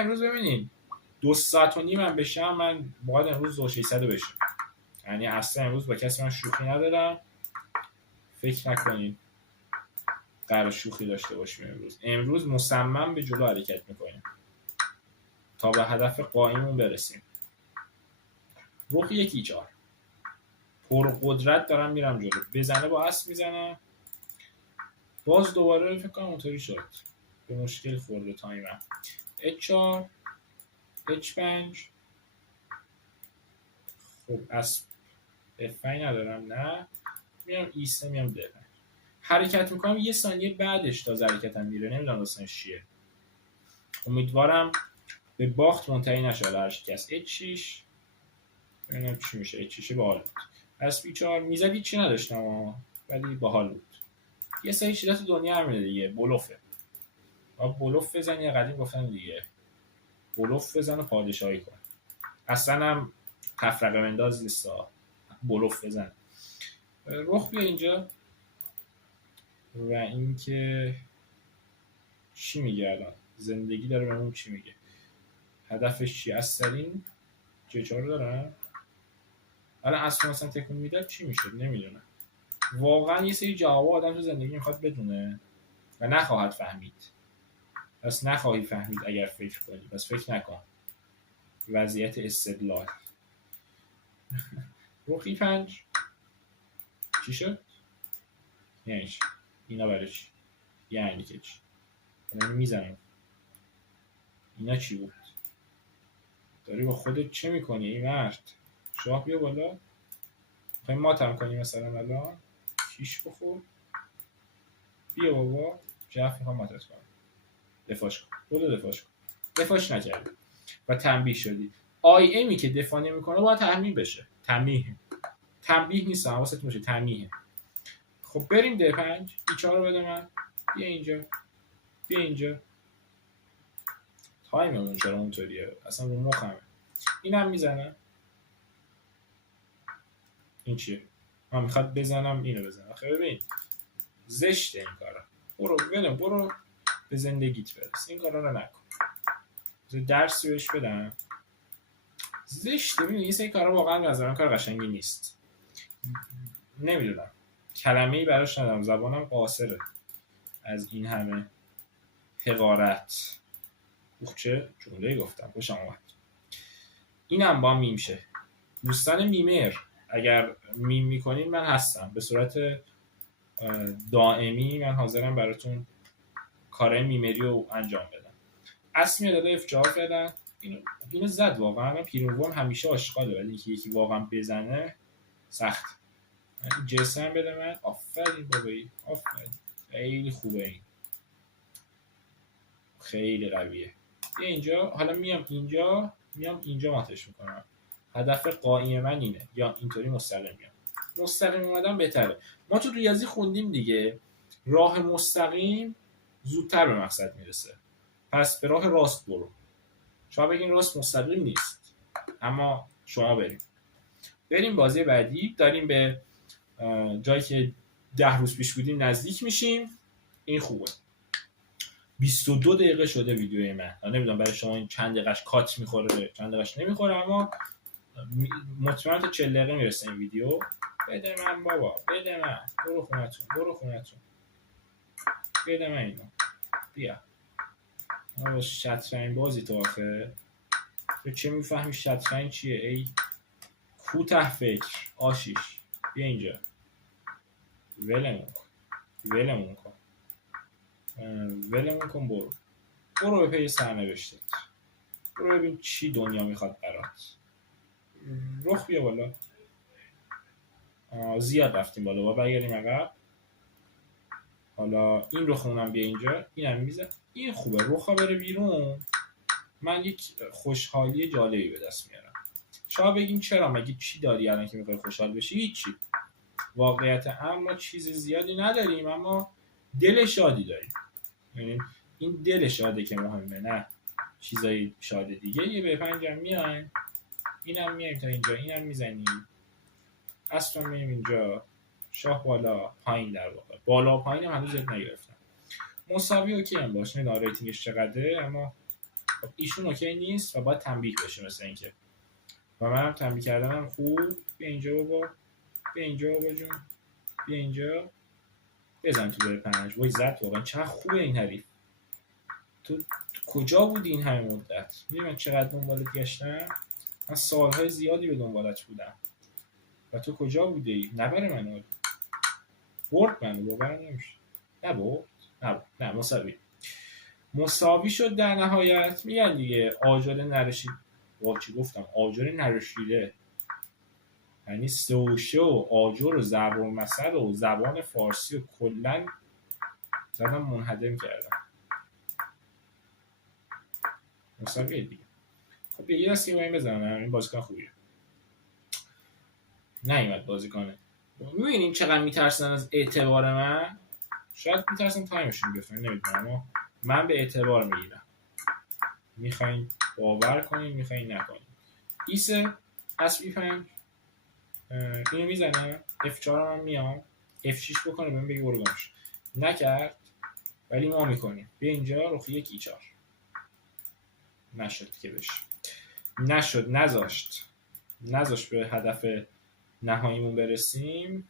امروز ببینید 2 ساعت و نیم هم بشم من باید امروز 2600 بشم. یعنی اصلا امروز با کسی من شوخی ندارم. فکر نکنین قرار شوخی داشته باشیم. امروز مصمم به جلو حرکت میکنیم تا به هدف قایمون برسیم. رخ 1-4 پر قدرت دارم میرم جلو. بزنه با اسب میزنم. باز دوباره فکر کنم اونطوری شد. به مشکل خورده تایمم. H4 H5. خب اسب F5 ندارم. نه میام E3 میام D5 حرکت میکنم. 1 ثانیه بعدش تا حرکتم میره. نمیدونم داستانش چیه. امیدوارم به باخت منتهی نشه. هر شکست. H6 ببینم چی میشه. H6 باحال بود. اسب E4 میزدی چی نداشتم ولی باحال بود. یه سری چیزا تو دنیا همینه دیگه. بلوفه. بلوف بزن. یه قدیم گفتن دیگه بلوف بزن و پادشاهی کن. اصلا هم تفرقه منداز نیستا. بلوف بزن. رخ بیا اینجا. و اینکه چی میگه الان زندگی داره بهمون چی میگه. هدفش چی؟ استرین J4 دارم. الان اصلا مثلا تکون میداد چی میشه نمیدونم. واقعا یه سری جواب آدم تو زندگی میخواد بدونه و نخواهد فهمید. پس نخواهی فهمید اگر فکر کنی. پس فکر نکن. وضعیت استدلال. رخی 5 چی شد؟ یعنی چی؟ اینا برای چی؟ یعنی که چی؟ یعنی میزنم. اینا چی بود؟ داری با خودت چه میکنی ای مرد؟ شاه بیا بالا. میخوایم ماتم کنی مثلا الان. کیش بخور. بیا بابا. جف میخوام ماتت کنم. دفاعش کن. برو دفاعش کن. دفاعش نکردی و تنبیه شدی. آی امی که دفاع نمیکنه باید تنبیه بشه. تنبیه نیست. حواستون باشه تنبیه. خب بریم D5. E4 رو بده من. بیا اینجا. بیا اینجا. تایممون چرا اونطوریه؟ اصلا رو مخمه. اینم میزنم. این چیه؟ من میخواد بزنم اینو بزنم. آخه ببین زشته این کارا. برو به زندگیت برس. این کارا رو نکن. درسی بهش بدم. زشته. ببین این سری کارا واقعا نظرم کار قشنگی نیست. نمیدونم کلمه‌ای براش ندارم. زبانم قاصره از این همه حقارت. چه جمله‌ای گفتم. خوشم اومد. اینم با میم شه. دوستان میمر اگر میم میکنین من هستم. به صورت دائمی من حاضرم براتون کارهای میمری رو انجام بدم. اسمی داده F4 فعلا. اینو زد واقعا. پیرووم همیشه آشغاله ولی یکی واقعا بزنه سخت. جسم بده من. آفرین بابایی. آفرین. خیلی خوبه این. خیلی قویه. بیا اینجا. حالا میام اینجا ماتش میکنم. هدف قائم من اینه. یا اینطوری مستقیم میام. مستقیم اومدن بهتره. ما تو ریاضی خوندیم دیگه. راه مستقیم زودتر به مقصد میرسه. پس به راه راست برو. شما بگین راست مستقیم نیست. اما شما بریم بازی بعدی. داریم به جایی که 10 روز پیش بودیم نزدیک میشیم. این خوبه. 22 دقیقه شده ویدیوی من. نمیدونم برای شما این چند دقیقش کات میخوره چند دقیقش نمیخوره اما مطمئنم تا 40 دقیقه میرسه این ویدیو. بده من بابا. بده من. برو خونتون. بده من اینو. بیا. با شطرنج بازی تو آخه. تو چه میفهمی شطرنج چیه ای کوته فکر آشیش. بیا اینجا. ولمون کن. برو به پی سرنوشتت. برو ببین چی دنیا میخواد برات. رخ بیا بالا. زیاد رفتیم بالا. با برگردیم عقب. حالا این رخ اونم بیا اینجا. اینم میزه. این خوبه. رخا بره بیرون. من یک خوشحالی جالبی به دست میارم. شما بگین چرا؟ مگه چی داری الان که میخوای خوشحال بشی؟ هیچی. واقعیت اما چیز زیادی نداریم اما دل شادی داریم. یعنی این دل شاده که مهمه نه چیزای شاده دیگه. یه به 5 هم میایم. اینم میایم تا اینجا. اینم میزنیم. اصلا میایم اینجا. شاه بالا پایین در واقع. بالا و پایین هم هنوز زیاد نگرفتم. مساوی اوکی هم باشه. نه ریتینگش چقدره اما خب ایشون اوکی نیست و باید تنبیه بشه مثل اینکه. و منم تنبیه کردنم خوب. بیا اینجا بابا، بیا اینجا بابا جون، بیا اینجا، بزن تو بره 5. وای زد واقعا چقدر خوبه این حریف. تو کجا بودی این همه مدت؟ میدونی من چقدر دنبالت گشتم؟ من سالهای زیادی به دنبالت بودم و تو کجا بودی؟ نبره منو. برد منو، باور نمیشه. نه مساوی شد در نهایت. میگن دیگه آجر نرشید. چی گفتم؟ آجر نرشیده، یعنی سوشه و آجر و زبان مثل و زبان فارسی و کلن زدم منهدم کردم. مساویه دیگه. خب یه دستی با این بزنم. این بازیکن خوبیه. نیومد بازیکنه. میبینیم چقدر میترسن از اعتبار من. شاید میترسن تایمشون بیفتن، نمیدونم، اما من به اعتبار میگیرم. میخواین باور کنین، میخواین نکنین. ایس اسب E5 اینو میزنم. F4 هم میام. F6 بکنه بهم بگه برو گمش. نکرد ولی ما میکنیم. بیا اینجا رخ یک E4. نشد که بشه. نشد، نذاشت به هدف نهاییمون برسیم.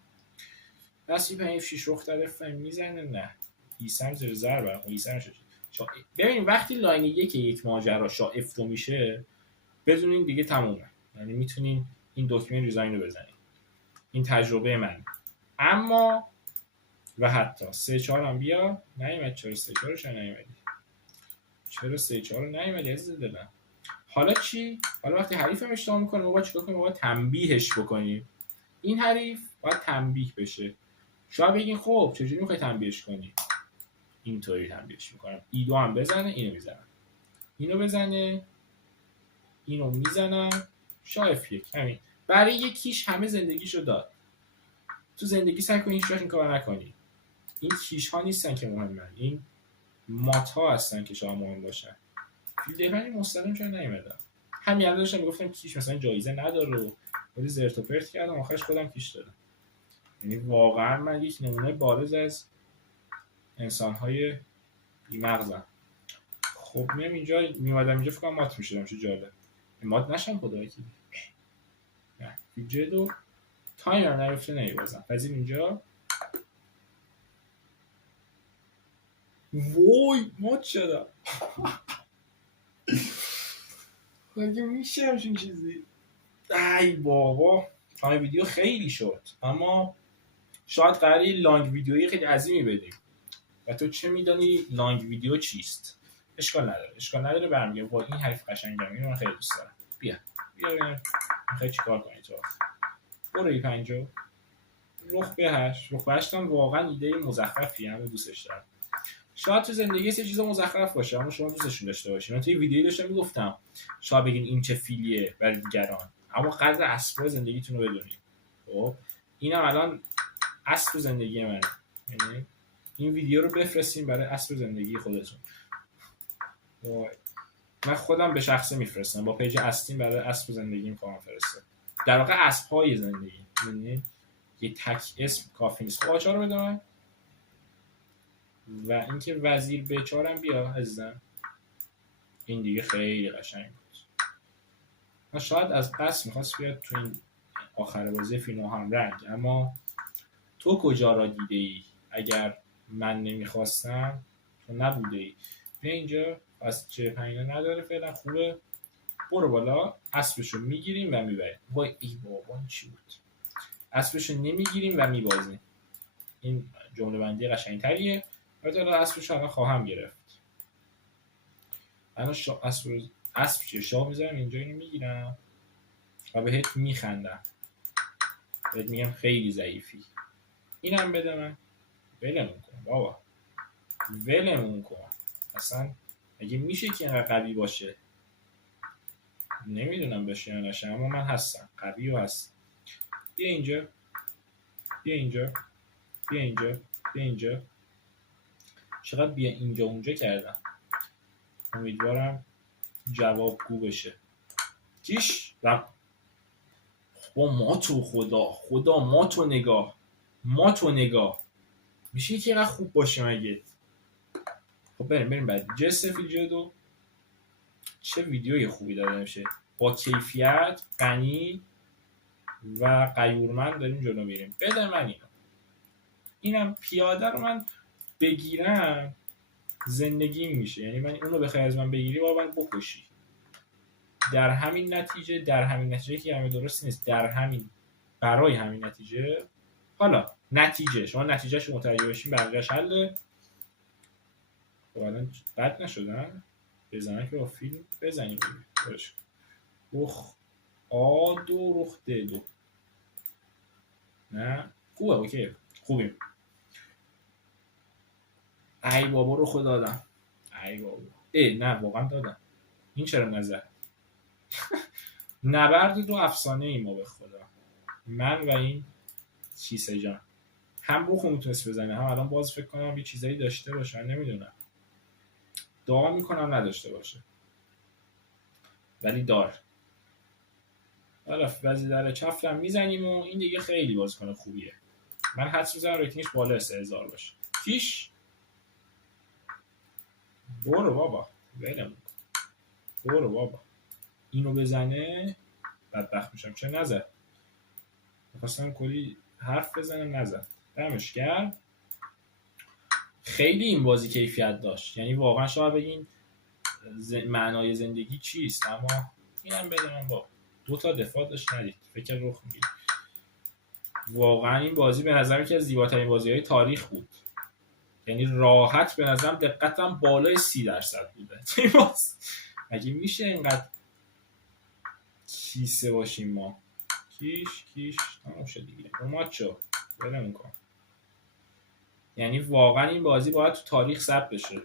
اسب E5 F6 رخ داره فهم میزنه. نه ایسم زیر ضربه. ایسم شد. ببین وقتی لاین یک ماجرا شاه F2 میشه بدونین دیگه تمومه. یعنی میتونین این دکمه ریزاین رو بزنین. این تجربه من. اما و حتی 3-4 هم بیا. نیومد. چرا 3-4 نیومدی؟ چرا 3-4 نیومدی عزیز دلم؟ حالا چی؟ حالا وقتی حریفم اشتباه میکنه ما باید چیکار کنیم؟ ما باید تنبیهش بکنیم. این حریف باید تنبیه بشه. شاید بگین خب چجوری میخوای تنبیهش کنی؟ اینطوری تنبیهش میکنم. E2 هم بزنه، اینو میزنم. اینو بزنه، اینو میزنم. شاه F1. همین. برای یکیش همه زندگیشو داد. تو زندگی سعی کنی هیچ وقت این کارو نکنی. این کیش ها نیستن که مهمن، این مات ها هستن که شاید مهم باشن. فیلدرمنی مستقیم چرا نیومدم؟ همین الان داشتم میگفتم کیش مثلا جایزه نداره ولی زرت و پرت کردم، آخرش خودم کیش دادم. یعنی واقعا من یک نمونه بارز از انسان‌های بی‌مغزم. خب میام اینجا، میومدم اینجا فکر کنم مات میشدم. چه جالب. مات نشم خدایی که. نه فیجدو تایمر نرفته نمیبازم. پذیر اینجا. وای مات شدم. مگه میشه همچین چیزی؟ ای بابا تایم ویدیو خیلی شد، اما شاید قراره لانگ ویدیویی خیلی عظیمی بدیم و تو چه میدانی لانگ ویدیو چیست؟ اشکال نداره برمیگه. با این حرف قشنگم، اینو من خیلی دوست دارم. بیا ببینم میخوای چیکار کنی تو. برو E5 رخ به 8. رخ به 8 هم واقعا ایده مزخرفیه، من دوستش دارم. شاید تو زندگی یه چیزا مزخرف باشه اما شما دوستشون داشته باشین. من توی ویدیویی داشتم میگفتم شاید بگین این چه فیلیه برای دیگران، اما قدر اسباب زندگیتون رو بدونید. خب اینم الان اسب زندگی منه. یعنی این ویدیو رو بفرستین برای اسب زندگی خودتون. من خودم به شخصه میفرستم با پیج استیم برای اسب زندگی میخوام فرستم. در واقع اسب‌های زندگی. یعنی یه تک اسم کافی نیست. خب آچار رو بده من. و اینکه وزیر B4 هم بیا عزیزم. این دیگه خیلی قشنگ بود. من شاید از قصد میخواست بیاد تو این آخر بازی فینو هم رنگ، اما تو کجا را دیده ای؟ اگر من نمیخواستم تو نبوده ای. بیا اینجا. پس چه پنینا نداره فعلا، خوبه. برو بالا. اسبشو میگیریم و میبریم. وای ای بابا این چی بود؟ اسبشو نمیگیریم و میبازیم. این جمله بندی قشنگتریه. البته اسبشو الان خواهم گرفت. الان اسب چیه؟ شاه میذارم اینجا، اینو میگیرم و بهت میخندم. بهت میگم خیلی ضعیفی. اینم بده من. ولمون کن بابا. ولمون کن. اصلا اگه میشه که اینقدر قوی باشه. نمیدونم بشه یا نشه اما من هستم. قوی و هستم. بیا اینجا. بیا اینجا. بیا اینجا. بیا اینجا. چقدر بیا اینجا اونجا کردم. امیدوارم جوابگو بشه. کیش و با ماتو خدا ماتو نگاه میشه که اینقدر خوب باشه مگه؟ خب بریم بعد. جست فیلجدو چه ویدیوی خوبی داده میشه، با کیفیت، غنی و غیورمند داریم جلو میریم. بده من اینم پیاده رو من بگیرم زندگی میشه، یعنی من اونو بخوای از من بگیری با من بکشی. در همین نتیجه که همه درست نیست، برای همین نتیجه، حالا نتیجه شما نتیجهش رو متوجه بشین بقیه‌اش حله. خب الان بد نشدن بزنن که با فیلم بزنیم برش رخ آدو رخ دو نه خوبه اوکی خوبیم. ای بابا رو خدا دادم، ای بابا نه واقعا دادم. این چرا نظر نبرد دو افسانه ای ما به خدا، من و این کیسه جان. هم بخو میتونست بزنه هم الان باز فکر کنم یه چیزایی داشته باشه، نمیدونم، دعا میکنم نداشته باشه ولی دار. حالا وزیدر چفت هم میزنیم و این دیگه خیلی بازیکن خوبیه. من حدس میزنم ریتینگش بالا 3000 باشه. کیش برو بابا ولم، برو بابا اینو بزنه بدبخت میشم. چه نزد؟ میخواستم کلی حرف بزنم نزد. دمش گرم. خیلی این بازی کیفیت داشت، یعنی واقعا شاید بگین معنای زندگی چیست، اما اینم بدونم با 2 تا دفاع داشت ندید فکر رخ میگیره. واقعا این بازی به نظر یکی از زیباترین بازی‌های تاریخ بود، یعنی راحت به نظرم دقتم بالای 30% بوده. مگه میشه اینقدر کیسه باشیم ما؟ کیش تمام شد دیگه اوماچو برمون کن. یعنی واقعا این بازی باید تو تاریخ ثبت بشه.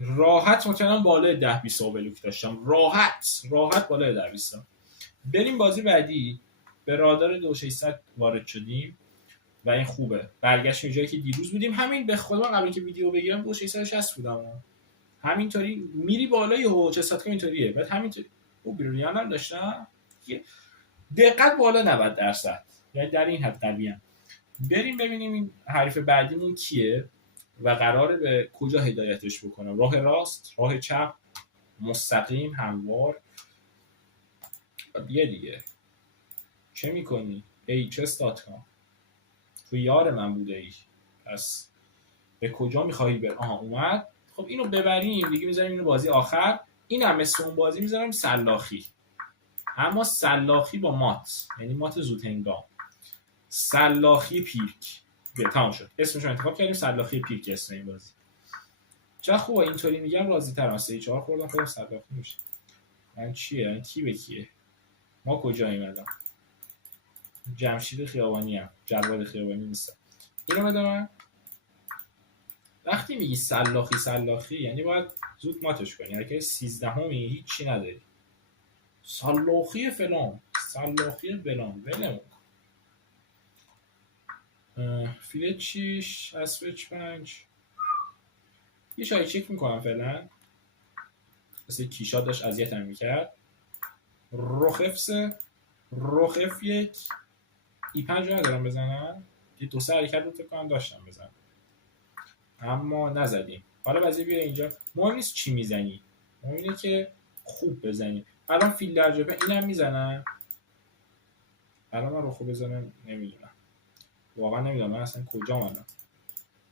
راحت مطمئنم بالای 10-20 بلوک داشتم، راحت بالای 10-20. بریم بازی بعدی. به رادار 2600 وارد شدیم و این خوبه. برگشتیم جایی که دیروز بودیم. همین به خودم قبل که ویدیو بگیرم 2660 بودم. همینطوری میری بالای و چه اینطوریه. بعد همینطوری بریلیان هم داشتم. دقت بالا 90%. یعنی در این حد قویه. بریم ببینیم این حریف بعدیمون کیه و قراره به کجا هدایتش بکنم. راه راست، راه چپ، مستقیم، هموار. دیگه چه میکنی؟ hs.com تو یار من بوده ای، پس به کجا میخوایی بر؟ اومد. خب اینو ببریم دیگه، میذاریم اینو بازی آخر. این هم مثل اون بازی میذارم سلاخی، اما سلاخی با مات، یعنی مات زودهنگام. سلاخی پیرک تمام شد، اسمش رو انتخاب کردیم سلاخی پیرک اسم این بازی. چه خوبه اینطوری میگم راضی ترم. 3-4 خوردم خودم سلاخی میشه. من چیه؟ من کی به کیه؟ ما کجاییم الان؟ جمشید خیابانی هم جواد خیابانی نیستم. اینو بده من. وقتی میگی سلاخی یعنی باید زود ماتش کنی. اگه 13می هیچی نداری. سلاخی فلان، سلاخی بلان ولم. فیلت 6 اسوچ 5 یه شای چک میکنم فعلا. مثل کیشا داشت اذیتم میکرد. رخف 3 رخف 1 ای5 ندارم بزنم. یه 2-3 حرکت رو فکر کنم داشتم بزنم اما نزدیم. حالا بازی بیا اینجا. مهم نیست چی میزنی، مهم اینه که خوب بزنی. الان فیل در جبهه اینم میزنم. الان من رخو بزنم نمیدونم، واقعا نمیدونم من اصلا کجا ماندم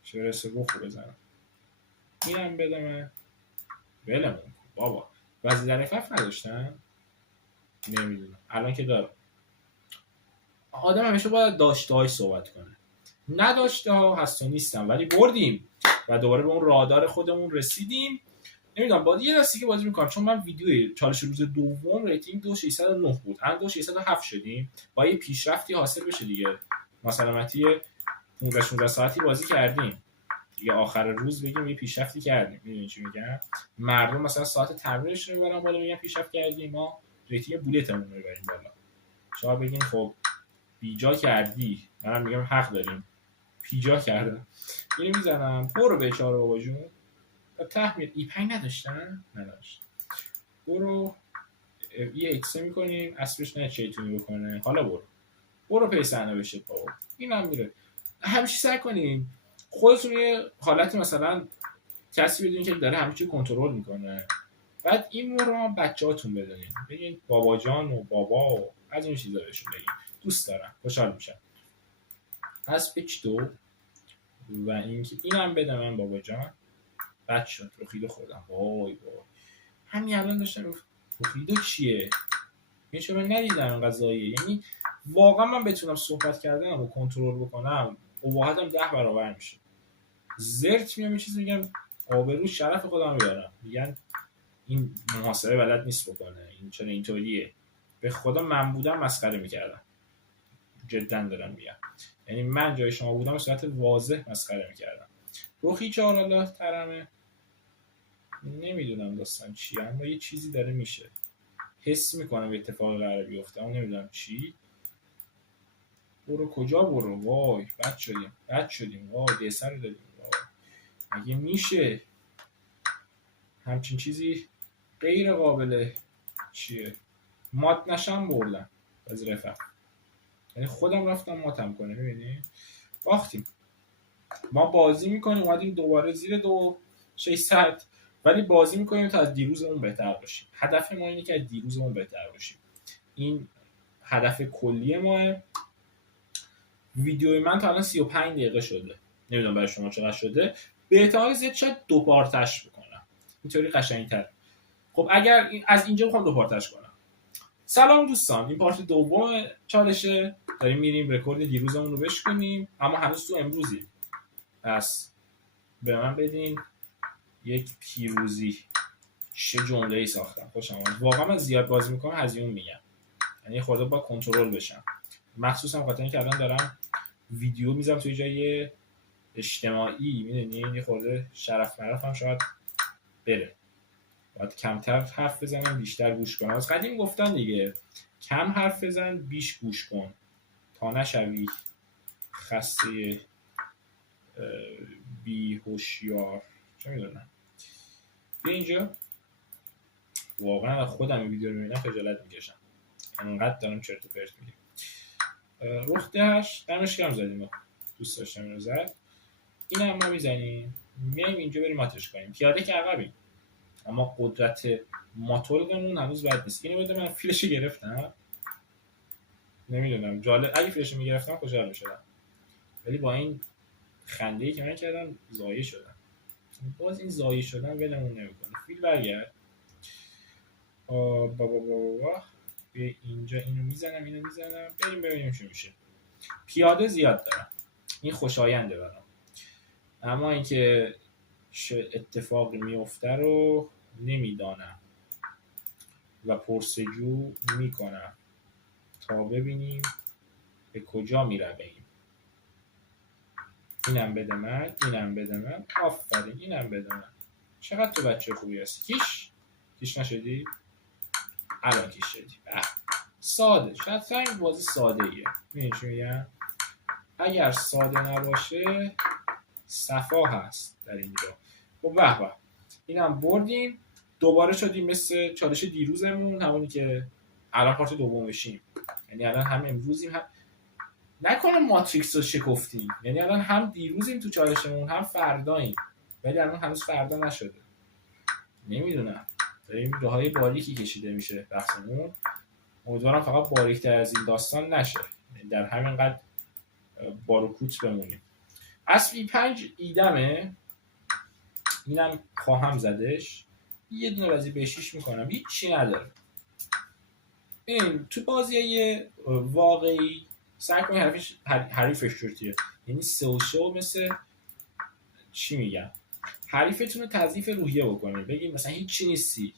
چه برسه رخو بزنم. اینم بدم ولمون بابا. وزیر FF نداشتم نمیدونم الان که دارم. آدم همیشه باید داشته‌هاش صحبت کنه. نداشته ها هست و نیستم ولی بردیم و دوباره به اون رادار خودمون رسیدیم. نمیدونم بازی یه دستی که بازی میکنم، چون من ویدیوی چالش روز دوم ریتینگ 2609 بود، الان 2607 شدیم. با یه پیشرفتی حاصل بشه دیگه. مثلا 15-16 ساعتی بازی کردیم دیگه، آخر روز بگیم یه پیشرفتی کردیم. میدونی چی میگم؟ مردم مثلا ساعت تمرینش رو ببرن بالا بگن پیشرفت کردیم، ما ریتینگ بولتمون رو ببریم بالا. شما بگین خب بیجا کردی، منم میگم حق داریم پیجا کردم. اینو میزنم برو به 4 بابا جون. تحمیل ای5 نداشت. برو یه ایکسه میکنیم اسبش نه چیتونی بکنه. حالا برو پیسنه بشه بابا. اینم میره. همیشه سعی کنیم خودتون یه حالت مثلا کسی بدونین که داره همه چی کنترل میکنه. بعد این مورد رو بچه‌هاتون بدونین، بگین بابا جان و بابا و از این چیزا بهشون بگین، دوست دارم، خوشحال میشم. از پیچ 2 و اینکه اینم بده من بابا جان. بد شد رخیدو خوردم. وای وای همین الان داشتم رخیدو چیه؟ این چرا ندیدم غذاییه؟ یعنی واقعا من بتونم صحبت کردنم رو کنترل بکنم اباحتم 10 برابر میشه. زرت میام یه چیز میگم آبرو شرف خودم میبرم، میگن این محاسبه بلد نیست بکنه، این چرا اینطوریه. به خدا من بودم مسخره میکردم، جدا دارم میگم. یعنی من جای شما بودم به صورت واضح مسخره میکردم. روخی 4 الله ترمه، نمیدونم داستان چیه اما یه چیزی داره میشه، حس میکنم یه اتفاق قراره بیفته اما نمیدونم چی. برو کجا برو؟ وای بد شدیم وای دسر رو دادیم. وای مگه میشه همچین چیزی؟ غیر قابل چیه مات نشم بردم از رفق، یعنی خودم رفتم ماتم کنه. میبینی باختیم. ما بازی میکنیم اومدیم دوباره زیر 2600 ولی بازی میکنیم تا از دیروزمون بهتر باشیم. هدف ما اینه که از دیروزمون بهتر باشیم، این هدف کلی ماه. ویدیوی من تا الان 35 دقیقه شده، نمیدونم برای شما چقدر شده. به احتمال زیاد شاید 2 پارتش بکنم، اینطوری قشنگ‌تر. خب اگر از اینجا بخوام 2 پارتش کنم. سلام دوستان، این پارت دوم چالشه، داریم میریم رکورد دیروزمون رو بشکنیم اما هنوز تو امروزی. پس به من بدین یک پیروزی. چه جمله‌ای ساختم، خوشم اومد. واقعا من زیاد بازی میکنم هزیون میگم، یعنی خدا با کنترل بشم، مخصوصا خاطر اینکه الان دارم ویدیو میذارم توی جای اجتماعی، میدونی یه خورده شرف مرفم شاید بره، باید کمتر حرف بزنم بیشتر گوش کنم. از قدیم گفتن دیگه کم حرف بزن بیش گوش کن تا نشوی خسته بی هوشیار. چه میدونم بیا اینجا. واقعا خودم این ویدیو رو میبینم خجالت میکشم، انقدر دارم چرت و پرت میگم. رخ دهش دمش گرم زدیم، دوست داشتم اینو زد. این هم ما میزنیم میایم اینجا بریم ماتش کنیم. پیاده که عقبیم اما قدرت ماتورگمون هنوز بد نیست. اینو بده من فیلش گرفتم، نمیدونم جالب، اگه فیلش میگرفتم خوشحال میشدم ولی با این خنده‌ای که من کردم ضایع شدم. باز این ضایع شدن ولمون نمیکنه. فیل برگرد. بابا به اینجا اینو میزنم بریم ببینیم چی میشه. پیاده زیاد دارم، این خوشاینده برام، اما اینکه چه اتفاقی میفته رو نمیدانم و پرسجو میکنم تا ببینیم به کجا میرویم. اینم بده من آفرین، اینم بده من. چقدر تو بچه خوبی هستی. کیش نشدی؟ الان کیش شدی. ساده، شاید خیلی بازی ساده ایه. میدونی چی میگم؟ اگر ساده نباشه صفا هست در اینجا. خب به اینم بردیم، دوباره شدیم مثل چالش دیروزمون، همونی که الان پارت دومشیم. یعنی الان هم امروزیم، هم نکنه ماتریکس رو شکفتیم، یعنی الان هم دیروزیم تو چالشمون هم فرداییم، ولی الان هنوز فردا نشده. نمیدونم، داریم راههای باریکی کشیده میشه بحثمون. امیدوارم فقط باریک‌تر از این داستان نشه، در همین قد باروکوت بمونیم. اسبی 5 ایدمه، اینم خواهم زدش، یه دونه بازی به 6 میکنم، هیچی نداره. این تو بازی واقعی سعی کنی حریفش شورتیه، یعنی سوشال، مثل چی میگم، حریفتون رو تضعیف روحیه بکنید، بگید مثلا هیچی نیستی.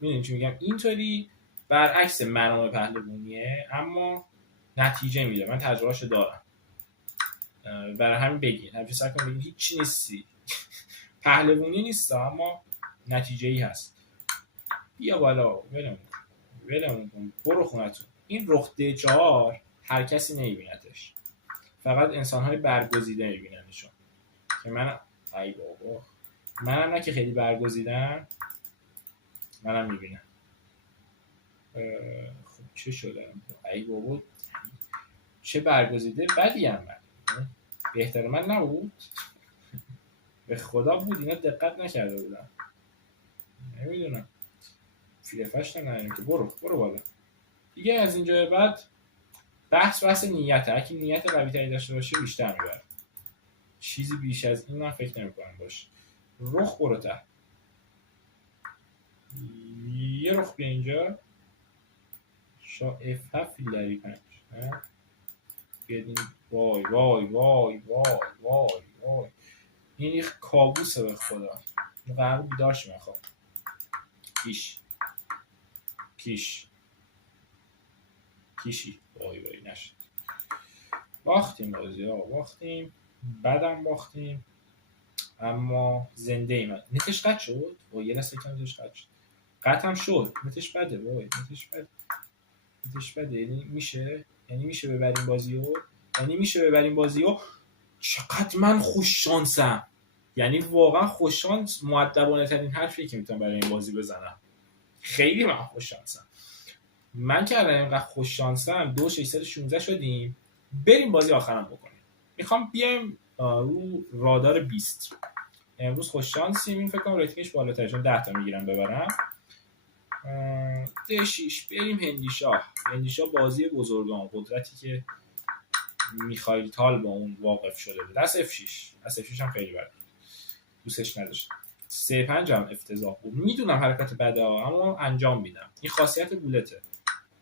میدونی چی میگم؟ اینطوری برعکس مرام پهلوانیه اما نتیجه میده. من تجربهشو دارم، برای همین بگید همیشه سعی کنید بگید هیچی نیستی. پهلوانی نیست اما نتیجه ای هست. بیا بالا، ولمون کن، برو خونتون. این رخده 4 هر کسی نمیبینتش، فقط انسان‌های برگزیده میبیننشون که من ای بابا، منم نه که خیلی برگزیدم، منم میبینم. خب چه شده؟ ای بابا چه برگزیده بدی هم من، بهتر من نبود. به خدا بود، اینا دقت نکرده بودم، نمیدونم. فیلفش نداریم که برو بالا دیگه. از اینجا به بعد بحث نیته. اگه نیت قوی تری داشته باشه بیشتر میبره. چیزی بیش از این من فکر نمی‌کنم باشه. رخ برو ته. یه رخ بیا اینجا. شاه F7 فیل دری 5. بیاد این وای وای وای وای وای وای. این یه کابوسه به خدا. قرار بیدار شما خواب. کیشی وای وای نشد. باختیم بازی ها باختیم. بعدم باختیم. اما زنده ایم. نتش قد شد. وای یه لحظه کم نتش قد شد. قد هم شد. نتش بده وای نتش بده. یعنی میشه ببریم بازیو. چقدر من خوش شانسم. یعنی واقعا خوش شانس مؤدبانه ترین حرفی که میتونم برای این بازی بزنم. خیلی من خوش شانسم. من که الان اینقدر خوش شانسم 2616 شدیم. بریم بازی آخرام بکنیم. میخوام بیایم رو رادار 20. امروز خوش شانسیم. این فکر کنم ریتینگش بالاتره چون 10 تا میگیرم ببرم. D6 بریم هندیشاه بازی بزرگان. قدرتی که میخائیل تال با اون واقف شده بود. دست F6 هم خیلی بد دوستش نداشتم. 3-5 هم افتضاح بود. میدونم حرکت بده اما انجام میدم. این خاصیت بولته.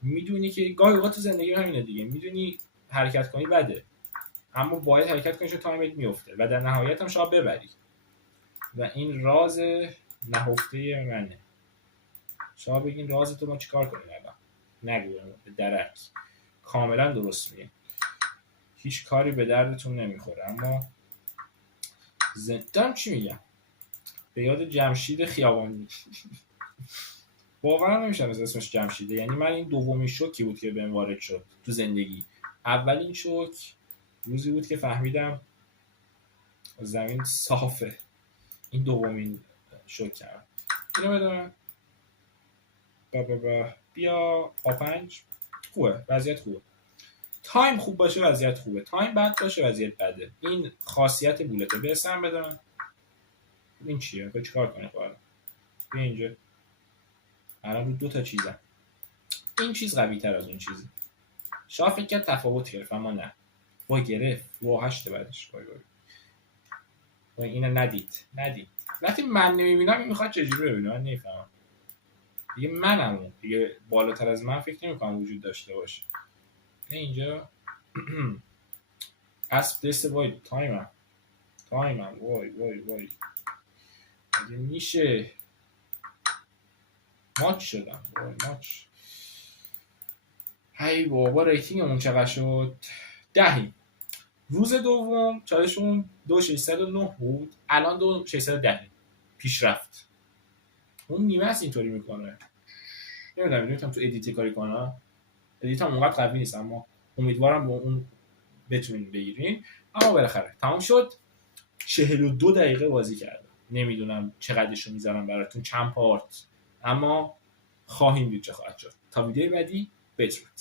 میدونی که گاهی اوقات تو زندگی همینه دیگه. میدونی حرکت کنی بده اما باید حرکت کنی چون تایمت میفته و در نهایت هم شاید ببری و این راز نهفته منه. شما بگین راز تو ما چیکار کنیم الان؟ نگو به درک. کاملا درست میگه. هیچ کاری به دردتون نمیخوره اما دارم چی میگم؟ به یاد جمشید خیابانی. واقعا نمیشم از اسمش جمشیده. یعنی من این دومین شوکی بود که بهم وارد شد تو زندگی. اولین شوک روزی بود که فهمیدم زمین صافه. این دومین شوک کرد. اینو بدم بیا A5 خوبه. وضعیت خوبه. تایم خوب باشه وضعیت خوبه. تایم بد باشه وضعیت بده. این خاصیت بولته. به سم بدم. این چیه؟ تو چیکار کنی خواهد؟ بیا اینجا. الان رو 2 تا چیزم. این چیز قوی تر از اون چیزه. شاه فکر کرد تفاوت گرفت اما نه. وای گرفت. وای 8 بعدش. وای اینو ندید. وقتی من نمیبینم این میخواد چجوری ببینه من نمیفهمم. دیگه منم دیگه بالاتر از من فکر نمی‌کنم وجود داشته باشه. اینجا اسب دست وای تایمم وای اگه میشه ماچ شدم. وای ماچ. هی بابا ریتینگمون چقدر شد؟ 10. روز دوم چالشمون 2609 بود. الان 2610 پیشرفت. اون نیمه است اینطوری میکنه. نمیدونم تو ادیت کاری کنم. ادیت هم اونقدر قوی نیست اما امیدوارم با اون بتونین بگیرین. اما بالاخره تمام شد. 42 دقیقه بازی کردم. نمیدونم چقدرشو میذارم براتون چند پارت اما خواهیم دید چه خواهد شد. تا ویدیو بعدی بدرود.